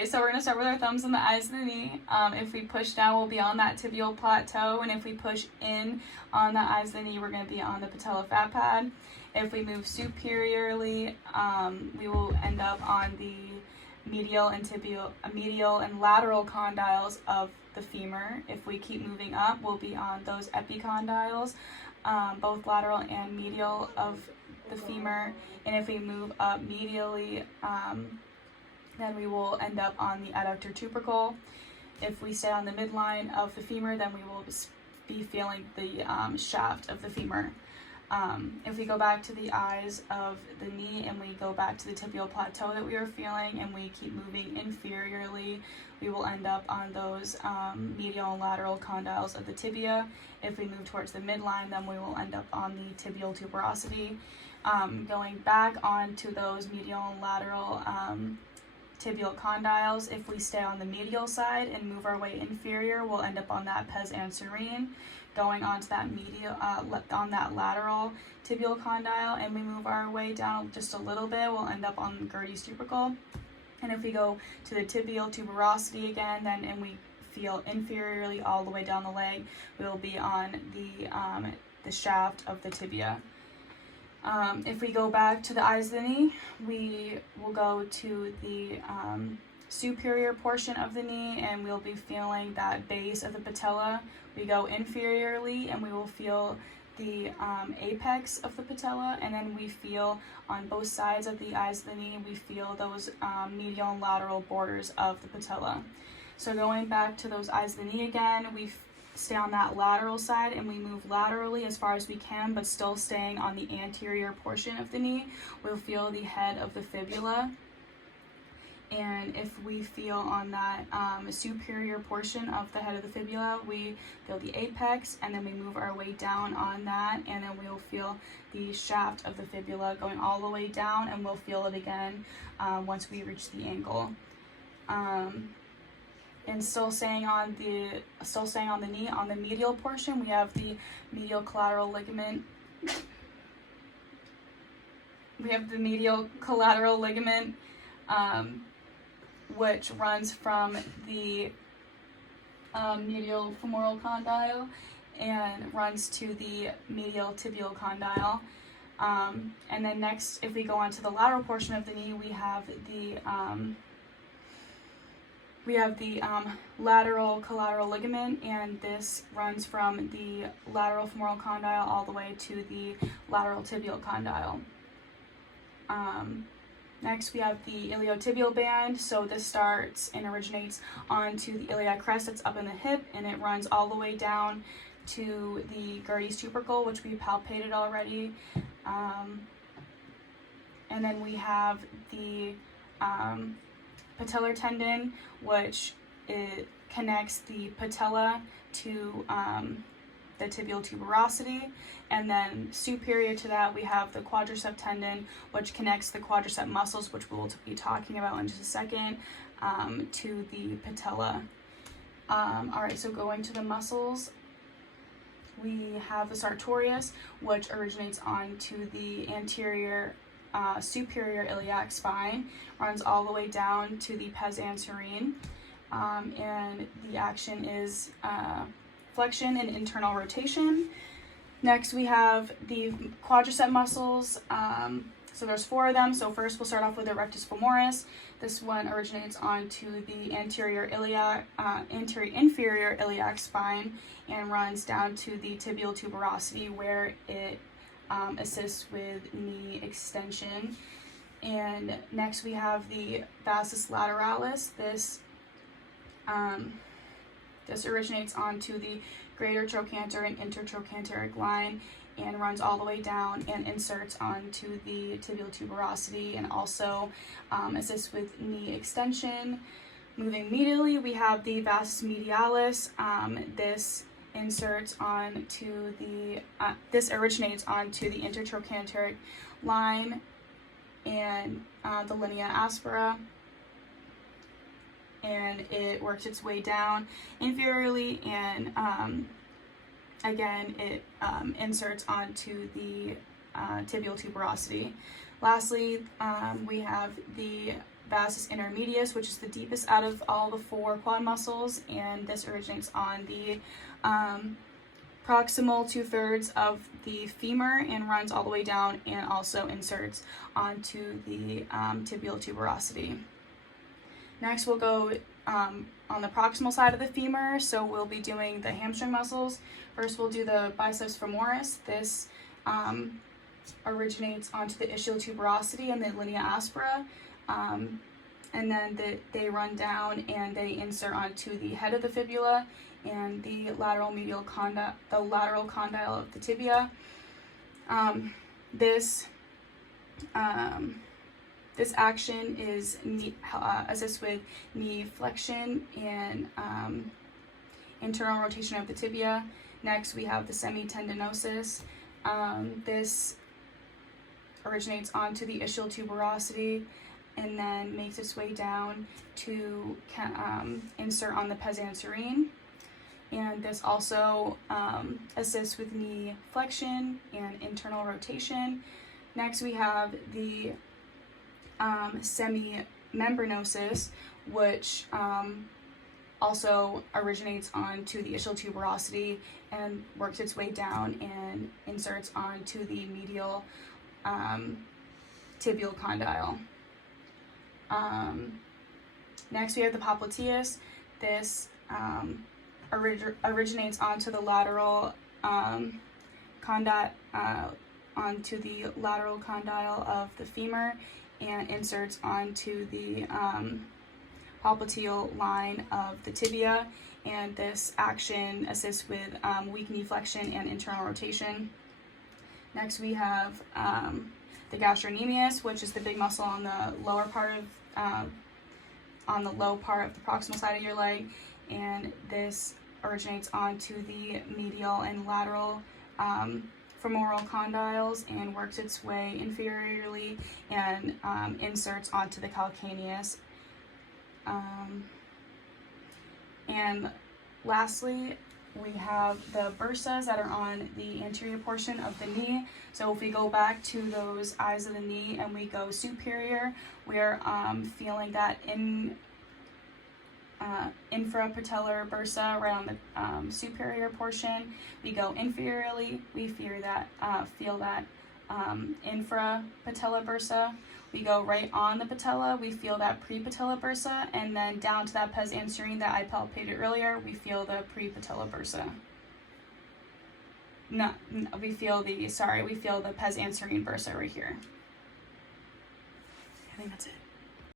right, so we're going to start with our thumbs on the eyes of the knee. If we push down, we'll be on that tibial plateau, and if we push in on the eyes of the knee, we're going to be on the patella fat pad. If we move superiorly, we will end up on the medial and lateral condyles of the femur. If we keep moving up, we'll be on those epicondyles, both lateral and medial of the femur. And if we move up medially, then we will end up on the adductor tubercle. If we stay on the midline of the femur, then we will be feeling the shaft of the femur. If we go back to the eyes of the knee and we go back to the tibial plateau that we were feeling and we keep moving inferiorly, we will end up on those medial and lateral condyles of the tibia. If we move towards the midline, then we will end up on the tibial tuberosity. Going back onto those medial and lateral tibial condyles, if we stay on the medial side and move our way inferior, we'll end up on that pes anserine. Going onto that medial, on that lateral tibial condyle, and we move our way down just a little bit, we'll end up on Gerdy's tubercle. And if we go to the tibial tuberosity again, then and we feel inferiorly all the way down the leg, we will be on the shaft of the tibia. If we go back to the eyes of the knee, we will go to the superior portion of the knee, and we'll be feeling that base of the patella. We go inferiorly and we will feel the apex of the patella, and then we feel on both sides of the eyes of the knee, we feel those medial and lateral borders of the patella. So going back to those eyes of the knee again, we stay on that lateral side and we move laterally as far as we can, but still staying on the anterior portion of the knee. We'll feel the head of the fibula. And if we feel on that superior portion of the head of the fibula, we feel the apex, and then we move our way down on that, and then we'll feel the shaft of the fibula going all the way down, and we'll feel it again once we reach the ankle. And still staying on the knee, on the medial portion, we have the medial collateral ligament. Which runs from the medial femoral condyle and runs to the medial tibial condyle. And then next, if we go on to the lateral portion of the knee, we have the lateral collateral ligament, and this runs from the lateral femoral condyle all the way to the lateral tibial condyle. Next, we have the iliotibial band. So this starts and originates onto the iliac crest that's up in the hip, and it runs all the way down to the Gerdy's tubercle, which we palpated already. And then we have the patellar tendon, which it connects the patella to the tibial tuberosity, and then superior to that we have the quadricep tendon, which connects the quadricep muscles, which we'll be talking about in just a second, to the patella. Alright, so going to the muscles, we have the sartorius, which originates onto the anterior superior iliac spine, runs all the way down to the pes anserine, and the action is flexion and internal rotation. Next, we have the quadricep muscles. So there's 4 of them. So first we'll start off with the rectus femoris. This one originates onto the inferior iliac spine and runs down to the tibial tuberosity, where it assists with knee extension. And next we have the vastus lateralis. This originates onto the greater trochanter and intertrochanteric line and runs all the way down and inserts onto the tibial tuberosity, and also assists with knee extension. Moving medially, we have the vastus medialis. This originates onto the intertrochanteric line and the linea aspera, and it works its way down inferiorly, and again it inserts onto the tibial tuberosity. Lastly, we have the vastus intermedius, which is the deepest out of all the 4 quad muscles, and this originates on the proximal 2/3 of the femur and runs all the way down, and also inserts onto the tibial tuberosity. Next, we'll go on the proximal side of the femur, so we'll be doing the hamstring muscles. First, we'll do the biceps femoris. This originates onto the ischial tuberosity and the linea aspera, and then they run down and they insert onto the head of the fibula and the lateral condyle of the tibia. This action is assists with knee flexion and internal rotation of the tibia. Next, we have the semitendinosus. This originates onto the ischial tuberosity and then makes its way down to insert on the pes anserine. And this also assists with knee flexion and internal rotation. Next, we have the semimembranosus, which also originates onto the ischial tuberosity and works its way down and inserts onto the medial tibial condyle. Next, we have the popliteus. This originates onto the lateral condyle of the femur and inserts onto the popliteal line of the tibia, and this action assists with weak knee flexion and internal rotation. Next, we have the gastrocnemius, which is the big muscle on the lower part of the proximal side of your leg, and this originates onto the medial and lateral femoral condyles and works its way inferiorly and inserts onto the calcaneus. And lastly, we have the bursas that are on the anterior portion of the knee. So if we go back to those eyes of the knee and we go superior, we're feeling that infrapatellar bursa right on the superior portion. We go inferiorly, we feel that infrapatellar bursa. We go right on the patella, we feel that prepatellar bursa, and then down to that pes anserine that I palpated earlier, we feel the prepatellar bursa. We feel the pes anserine bursa right here. I think that's it.